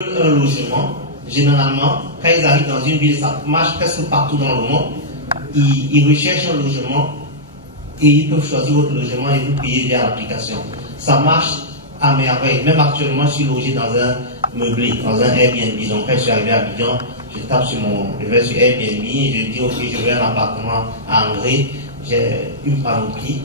un logement, généralement, quand ils arrivent dans une ville, ça marche presque partout dans le monde, ils recherchent un logement et ils peuvent choisir votre logement et vous payer via l'application. Ça marche à merveille. Même actuellement, je suis logé dans un meublé, dans un Airbnb. Donc quand je suis arrivé à Abidjan, je vais sur Airbnb et je dis ok, je veux un appartement à André, j'ai une panoplie,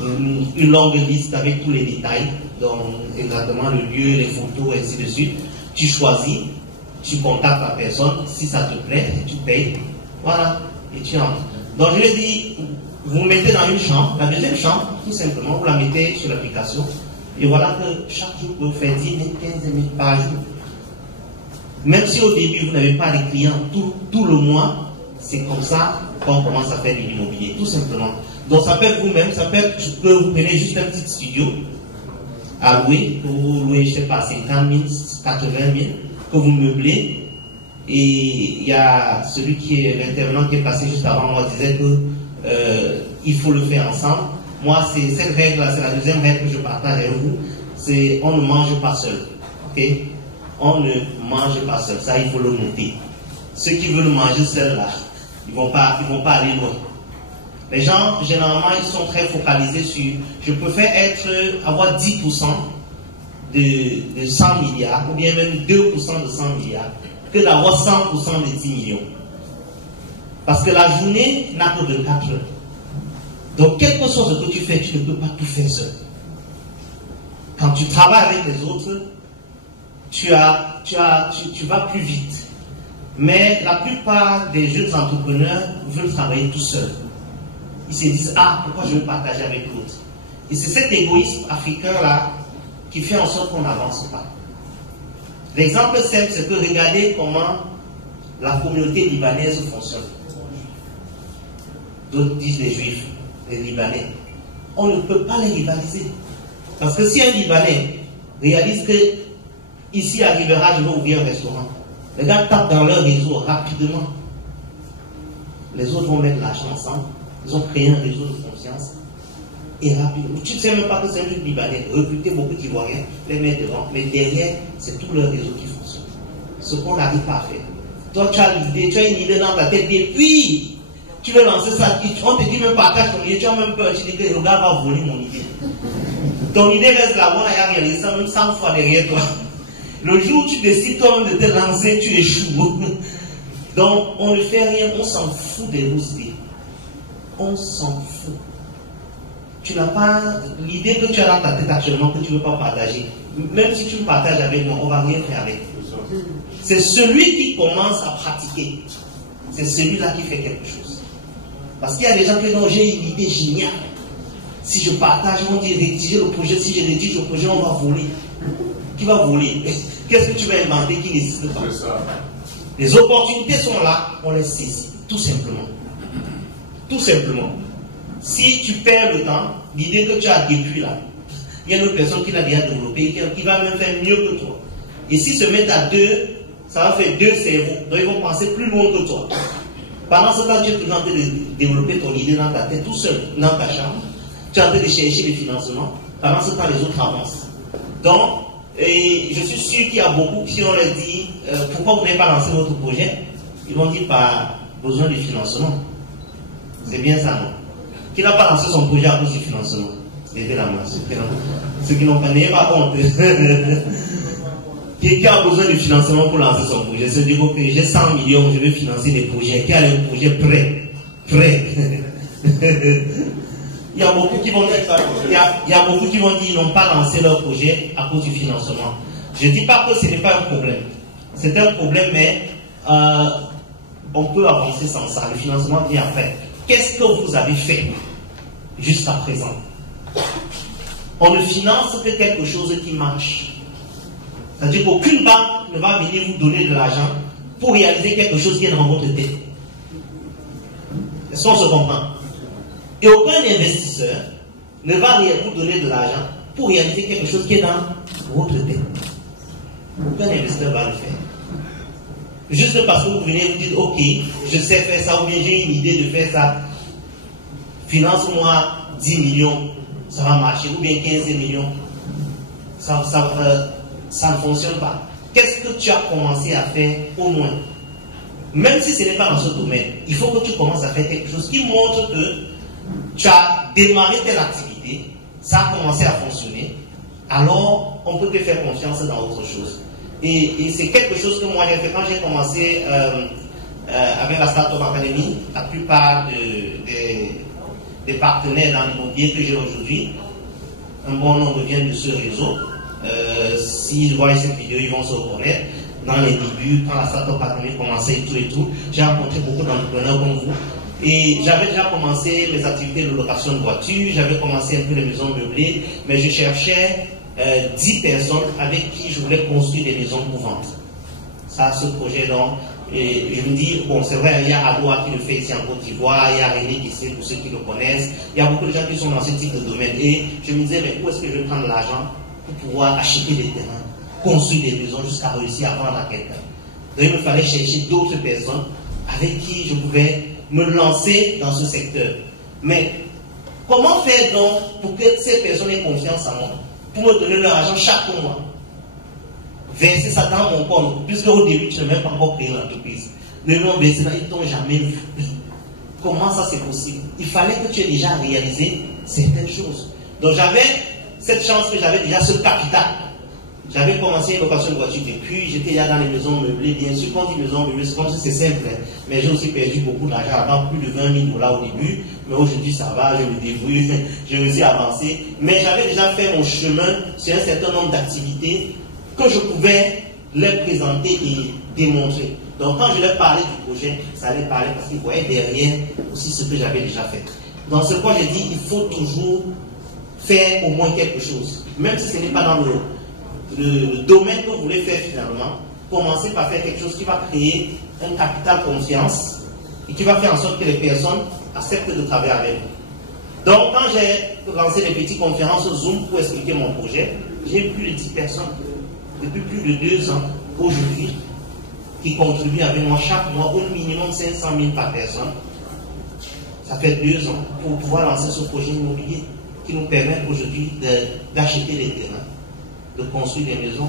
une longue liste avec tous les détails, donc exactement le lieu, les photos, et ainsi de suite. Tu choisis, tu contactes la personne, si ça te plaît, tu payes, voilà, et tu entres. Donc je lui ai dit, vous mettez dans une chambre, la deuxième chambre, tout simplement, vous la mettez sur l'application, et voilà que chaque jour vous faites 10 000, 15 000 par jour. Même si au début vous n'avez pas de clients tout le mois, c'est comme ça qu'on commence à faire de l'immobilier, tout simplement. Donc ça peut être vous-même, ça peut être que vous prenez juste un petit studio à louer, que vous louez, je ne sais pas, 50 000, 80 000, que vous meublez. Et il y a celui qui est l'intervenant qui est passé juste avant moi disait que il faut le faire ensemble. Moi, c'est cette règle-là, c'est la deuxième règle que je partage avec vous, c'est on ne mange pas seul. Ok? On ne mange pas seul. Ça, il faut le noter. Ceux qui veulent manger seul là, ils vont pas aller loin. Les gens, généralement, ils sont très focalisés sur, je préfère avoir 10% de 100 milliards, ou bien même 2% de 100 milliards, que d'avoir 100% de 10 millions. Parce que la journée n'a que 24 heures. Donc, quelque chose que tu fais, tu ne peux pas tout faire seul. Quand tu travailles avec les autres, tu vas plus vite. Mais la plupart des jeunes entrepreneurs veulent travailler tout seuls. Ils se disent, ah, pourquoi je veux partager avec l'autre? Et c'est cet égoïsme africain-là qui fait en sorte qu'on n'avance pas. L'exemple simple, c'est que regardez comment la communauté libanaise fonctionne. D'autres disent les Juifs, les Libanais. On ne peut pas les rivaliser. Parce que si un Libanais réalise que ici arrivera, je vais ouvrir un restaurant, les gars tapent dans leur réseau rapidement. Les autres vont mettre l'argent ensemble. Ils ont créé un réseau de confiance. Et rapidement. Tu ne sais même pas que c'est un truc libanais. Recruter beaucoup d'Ivoiriens, les mettre devant. Mais derrière, c'est tout leur réseau qui fonctionne. Ce qu'on n'arrive pas à faire. Toi, tu as une idée dans ta tête. Et puis, tu veux lancer ça. On te dit même partage ton idée. Tu as même peur. Tu dis que le gars va voler mon idée. Ton idée reste là. On a réalisé ça même 100 fois derrière toi. Le jour où tu décides toi-même de te lancer, tu échoues. Donc, on ne fait rien. On s'en fout des idées. On s'en fout. Tu n'as pas l'idée que tu as dans ta tête actuellement que tu ne veux pas partager. Même si tu me partages avec moi, on ne va rien faire avec. C'est celui qui commence à pratiquer. C'est celui-là qui fait quelque chose. Parce qu'il y a des gens qui disent, j'ai une idée géniale. Si je partage, on dit rédiger le projet. Si je rédige le projet, on va voler. Qui va voler? Qu'est-ce que tu vas inventer qui n'existe pas? Les opportunités sont là, on les saisit. Tout simplement. Tout simplement. Si tu perds le temps, l'idée que tu as depuis là, il y a une autre personne qui l'a déjà développée, qui va même faire mieux que toi. Et s'ils se mettent à deux, ça va faire deux cerveaux. Donc ils vont penser plus loin que toi. Pendant ce temps, tu es toujours en train de développer ton idée dans ta tête, tout seul, dans ta chambre. Tu es en train de chercher des financements. Pendant ce temps, les autres avancent. Donc, et je suis sûr qu'il y a beaucoup qui on leur dit pourquoi vous n'avez pas lancé votre projet. Ils vont dire par besoin de financement. C'est bien ça, non? Qui n'a pas lancé son projet à cause du financement? Levez la main. Ceux qui n'ont pas, n'ayez pas honte. Qui a besoin de financement pour lancer son projet? Se dit que j'ai 100 millions, je vais financer des projets. Qui a un projet prêt? Il y a beaucoup qui vont dire qu'ils n'ont pas lancé leur projet à cause du financement. Je ne dis pas que ce n'est pas un problème. C'est un problème, mais on peut avancer sans ça. Le financement vient après. Qu'est-ce que vous avez fait jusqu'à présent? On ne finance que quelque chose qui marche. C'est-à-dire qu'aucune banque ne va venir vous donner de l'argent pour réaliser quelque chose qui est dans votre tête. Est-ce qu'on se comprend? Et aucun investisseur ne va vous donner de l'argent pour réaliser quelque chose qui est dans votre tête. Aucun investisseur va le faire. Juste parce que vous venez vous dire, ok, je sais faire ça, ou bien j'ai une idée de faire ça, finance-moi 10 millions, ça va marcher, ou bien 15 millions. Ça ne fonctionne pas. qu'est-ce que tu as commencé à faire au moins? Même si ce n'est pas dans ce domaine, il faut que tu commences à faire quelque chose qui montre que tu as démarré telle activité, ça a commencé à fonctionner, alors on peut te faire confiance dans autre chose. Et c'est quelque chose que moi j'ai fait quand j'ai commencé avec la Startup Academy. La plupart des partenaires dans l'immobilier que j'ai aujourd'hui, un bon nombre viennent de ce réseau. S'ils voient cette vidéo, ils vont se reconnaître. Dans les débuts, quand la Startup Academy commençait et tout, j'ai rencontré beaucoup d'entrepreneurs comme vous. Et j'avais déjà commencé mes activités de location de voitures, j'avais commencé un peu les maisons meublées, mais je cherchais 10 personnes avec qui je voulais construire des maisons pour vendre. Ça, ce projet, donc, et je me dis, bon, c'est vrai, il y a Adoua qui le fait ici en Côte d'Ivoire, il y a René qui sait pour ceux qui le connaissent, il y a beaucoup de gens qui sont dans ce type de domaine. Et je me disais, mais où est-ce que je vais prendre l'argent pour pouvoir acheter des terrains, construire des maisons jusqu'à réussir à vendre à quelqu'un? Donc, il me fallait chercher d'autres personnes avec qui je pouvais me lancer dans ce secteur. Mais comment faire donc pour que ces personnes aient confiance en moi, pour me donner leur argent chaque mois, verser ça dans mon compte, puisque au début tu n'as même pas encore créé l'entreprise. Le nom verser là, ils t'ont jamais vu. Comment ça c'est possible? Il fallait que tu aies déjà réalisé certaines choses. Donc j'avais cette chance que j'avais déjà ce capital. J'avais commencé une location de voiture depuis, j'étais là dans les maisons meublées, bien sûr, quand on dit maison meublée, c'est comme si c'est simple, hein. Mais j'ai aussi perdu beaucoup d'argent avant, plus de 20 000 $ au début, mais aujourd'hui ça va, je me débrouille, j'ai réussi à avancer. Mais j'avais déjà fait mon chemin sur un certain nombre d'activités que je pouvais leur présenter et démontrer. Donc quand je leur parlais du projet, ça allait parler parce qu'ils voyaient derrière aussi ce que j'avais déjà fait. Dans ce point, j'ai dit, il faut toujours faire au moins quelque chose, même si ce n'est pas dans le domaine que vous voulez faire finalement. Commencez par faire quelque chose qui va créer un capital confiance et qui va faire en sorte que les personnes acceptent de travailler avec vous. Donc quand j'ai lancé les petites conférences Zoom pour expliquer mon projet, j'ai plus de 10 personnes depuis plus de 2 ans aujourd'hui qui contribuent avec moi chaque mois au minimum 500 000 par personne. Ça fait 2 ans pour pouvoir lancer ce projet immobilier qui nous permet aujourd'hui d'acheter des terrains, de construire des maisons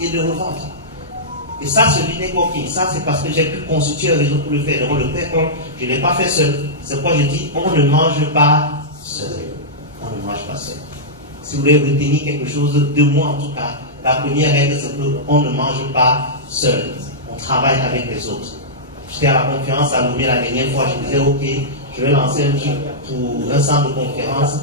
et de revendre. Et ça, ce networking, ça c'est parce que j'ai pu constituer un réseau pour le faire. Donc le fait, je ne l'ai pas fait seul. C'est pourquoi je dis, on ne mange pas seul. On ne mange pas seul. Si vous voulez retenir quelque chose de moi en tout cas, la première règle c'est qu'on ne mange pas seul. On travaille avec les autres. J'étais à la conférence à Lomé la dernière fois, je disais, ok, je vais lancer un truc pour un centre de conférence.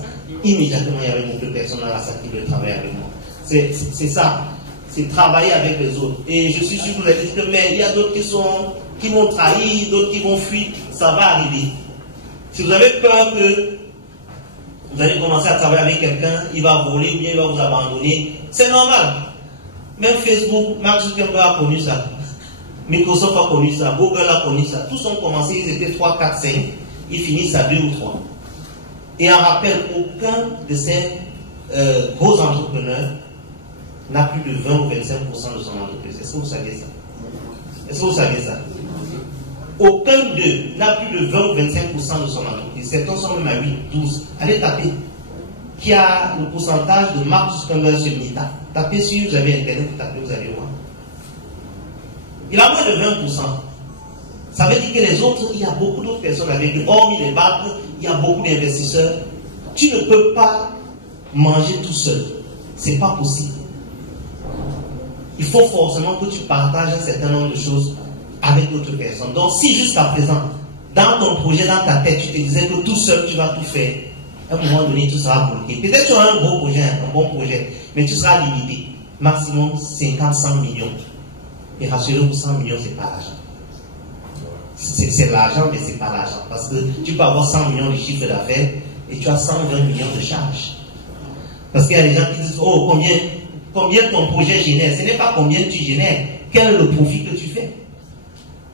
Immédiatement, il y avait beaucoup de personnes dans la salle qui veulent travailler avec moi. C'est ça, c'est travailler avec les autres. Et je suis sûr que vous avez dit que mais il y a d'autres qui vont trahir, d'autres qui vont fuir, ça va arriver. Si vous avez peur que vous allez commencer à travailler avec quelqu'un, il va voler ou bien il va vous abandonner, c'est normal. Même Facebook, Mark Zuckerberg a connu ça. Microsoft a connu ça, Google a connu ça. Tous ont commencé, ils étaient 3, 4, 5, ils finissent à 2 ou 3. Et en rappel, aucun de ces gros entrepreneurs n'a plus de 20 ou 25% de son entreprise. Est-ce que vous savez ça? Est-ce que vous savez ça? Aucun d'eux n'a plus de 20 ou 25% de son entreprise. Certains sont même à 8, 12. Allez taper. Qui a le pourcentage de Mark Zuckerberg sur Meta? Tapez sur, vous avez Internet, tapez, vous allez voir. Il a moins de 20%. Ça veut dire que les autres, il y a beaucoup d'autres personnes avec eux. Hormis les banques, il y a beaucoup d'investisseurs. Tu ne peux pas manger tout seul. Ce n'est pas possible. Il faut forcément que tu partages un certain nombre de choses avec d'autres personnes. Donc si jusqu'à présent, dans ton projet, dans ta tête, tu te disais que tout seul tu vas tout faire, à un moment donné, tout sera bloqué. Peut-être tu auras un gros projet, un bon projet, mais tu seras limité. Maximum 50-100 millions. Et rassurez-vous, 100 millions, ce n'est pas l'argent. C'est l'argent, mais ce n'est pas l'argent. Parce que tu peux avoir 100 millions de chiffre d'affaires et tu as 120 millions de charges. Parce qu'il y a des gens qui disent, oh, combien ton projet génère? Ce n'est pas combien tu génères. Quel est le profit que tu fais?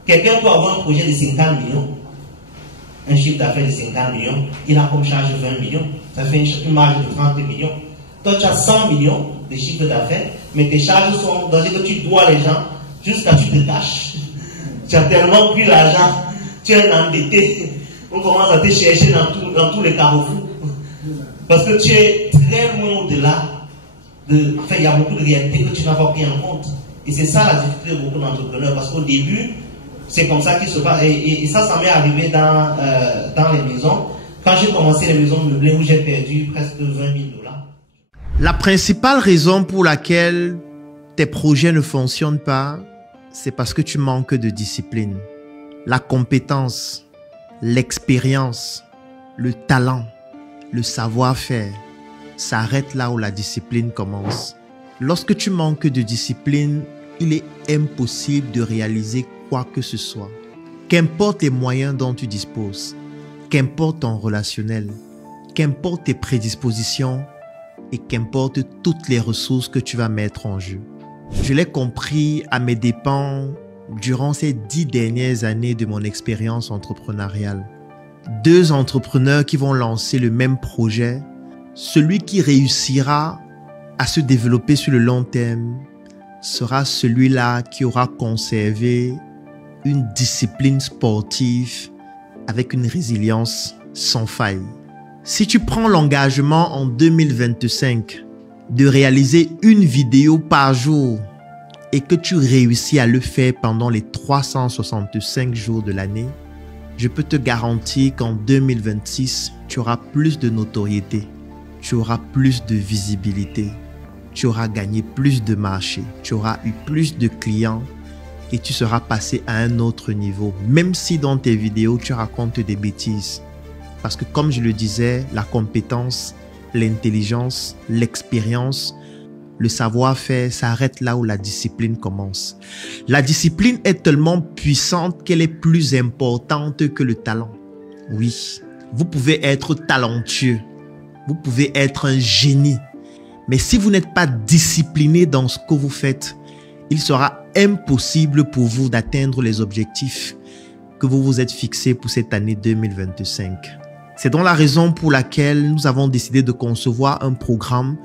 Quelqu'un peut avoir un projet de 50 millions, un chiffre d'affaires de 50 millions, il a comme charge 20 millions. Ça fait une marge de 30 millions. Toi, tu as 100 millions de chiffre d'affaires, mais tes charges sont dans ce que tu dois les gens jusqu'à ce que tu te caches. Tu as tellement pris l'argent, tu es endetté. On commence à te chercher dans tous les carrefours. Parce que tu es très loin au-delà de. Enfin, il y a beaucoup de réalités que tu n'as pas pris en compte. Et c'est ça la difficulté de beaucoup d'entrepreneurs, parce qu'au début, c'est comme ça qu'il se passe. Et ça m'est arrivé dans les maisons. Quand j'ai commencé les maisons meublées où j'ai perdu presque 20 000 $. La principale raison pour laquelle tes projets ne fonctionnent pas, c'est parce que tu manques de discipline. La compétence, l'expérience, le talent, le savoir-faire s'arrête là où la discipline commence. Lorsque tu manques de discipline, il est impossible de réaliser quoi que ce soit. Qu'importe les moyens dont tu disposes, qu'importe ton relationnel, qu'importe tes prédispositions et qu'importe toutes les ressources que tu vas mettre en jeu. Je l'ai compris à mes dépens durant ces 10 dernières années de mon expérience entrepreneuriale. 2 entrepreneurs qui vont lancer le même projet, celui qui réussira à se développer sur le long terme sera celui-là qui aura conservé une discipline sportive avec une résilience sans faille. Si tu prends l'engagement en 2025 de réaliser une vidéo par jour et que tu réussis à le faire pendant les 365 jours de l'année, je peux te garantir qu'en 2026, tu auras plus de notoriété, tu auras plus de visibilité, tu auras gagné plus de marché, tu auras eu plus de clients et tu seras passé à un autre niveau, même si dans tes vidéos, tu racontes des bêtises. Parce que comme je le disais, la compétence, l'intelligence, l'expérience, le savoir-faire s'arrête là où la discipline commence. La discipline est tellement puissante qu'elle est plus importante que le talent. Oui, vous pouvez être talentueux, vous pouvez être un génie, mais si vous n'êtes pas discipliné dans ce que vous faites, il sera impossible pour vous d'atteindre les objectifs que vous vous êtes fixés pour cette année 2025. C'est donc la raison pour laquelle nous avons décidé de concevoir un programme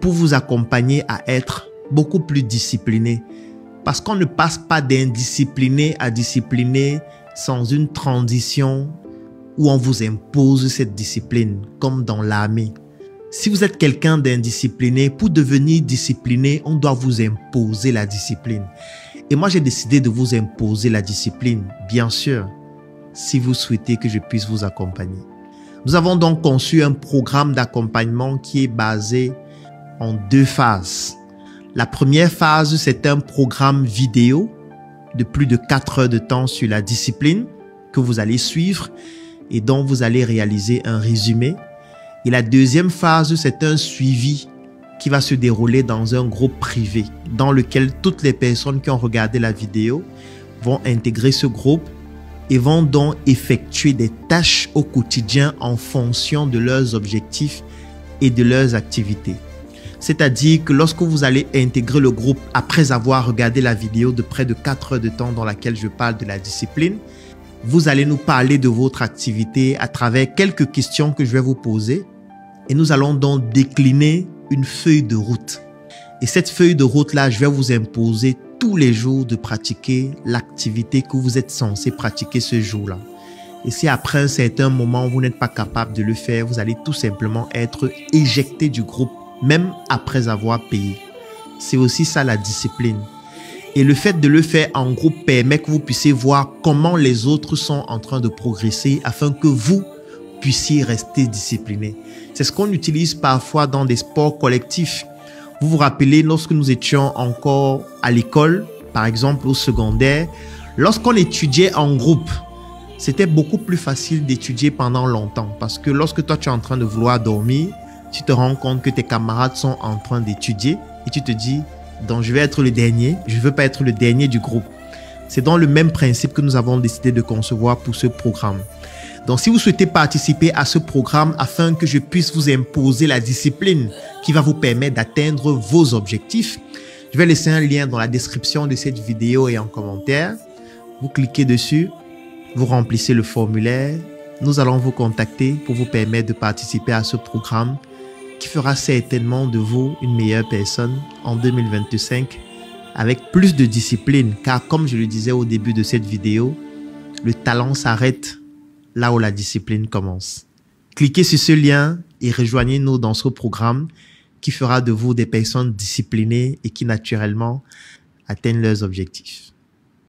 pour vous accompagner à être beaucoup plus discipliné. Parce qu'on ne passe pas d'indiscipliné à discipliné sans une transition où on vous impose cette discipline, comme dans l'armée. Si vous êtes quelqu'un d'indiscipliné, pour devenir discipliné, on doit vous imposer la discipline. Et moi, j'ai décidé de vous imposer la discipline, bien sûr, si vous souhaitez que je puisse vous accompagner. Nous avons donc conçu un programme d'accompagnement qui est basé en 2 phases. La première phase, c'est un programme vidéo de plus de 4 heures de temps sur la discipline que vous allez suivre et dont vous allez réaliser un résumé. Et la deuxième phase, c'est un suivi qui va se dérouler dans un groupe privé dans lequel toutes les personnes qui ont regardé la vidéo vont intégrer ce groupe et vont donc effectuer des tâches au quotidien en fonction de leurs objectifs et de leurs activités. C'est-à-dire que lorsque vous allez intégrer le groupe après avoir regardé la vidéo de près de 4 heures de temps dans laquelle je parle de la discipline, vous allez nous parler de votre activité à travers quelques questions que je vais vous poser et nous allons donc décliner une feuille de route. Et cette feuille de route-là, je vais vous imposer tous les jours de pratiquer l'activité que vous êtes censé pratiquer ce jour-là. Et si après un certain moment, vous n'êtes pas capable de le faire, vous allez tout simplement être éjecté du groupe, même après avoir payé. C'est aussi ça la discipline. Et le fait de le faire en groupe permet que vous puissiez voir comment les autres sont en train de progresser afin que vous puissiez rester discipliné. C'est ce qu'on utilise parfois dans des sports collectifs. Vous vous rappelez, lorsque nous étions encore à l'école, par exemple au secondaire, lorsqu'on étudiait en groupe, c'était beaucoup plus facile d'étudier pendant longtemps. Parce que lorsque toi tu es en train de vouloir dormir, tu te rends compte que tes camarades sont en train d'étudier et tu te dis, donc je vais être le dernier, je ne veux pas être le dernier du groupe. C'est dans le même principe que nous avons décidé de concevoir pour ce programme. Donc si vous souhaitez participer à ce programme afin que je puisse vous imposer la discipline qui va vous permettre d'atteindre vos objectifs, je vais laisser un lien dans la description de cette vidéo et en commentaire. Vous cliquez dessus, vous remplissez le formulaire. Nous allons vous contacter pour vous permettre de participer à ce programme qui fera certainement de vous une meilleure personne en 2025 avec plus de discipline. Car comme je le disais au début de cette vidéo, le talent s'arrête là où la discipline commence. Cliquez sur ce lien et rejoignez-nous dans ce programme qui fera de vous des personnes disciplinées et qui naturellement atteignent leurs objectifs.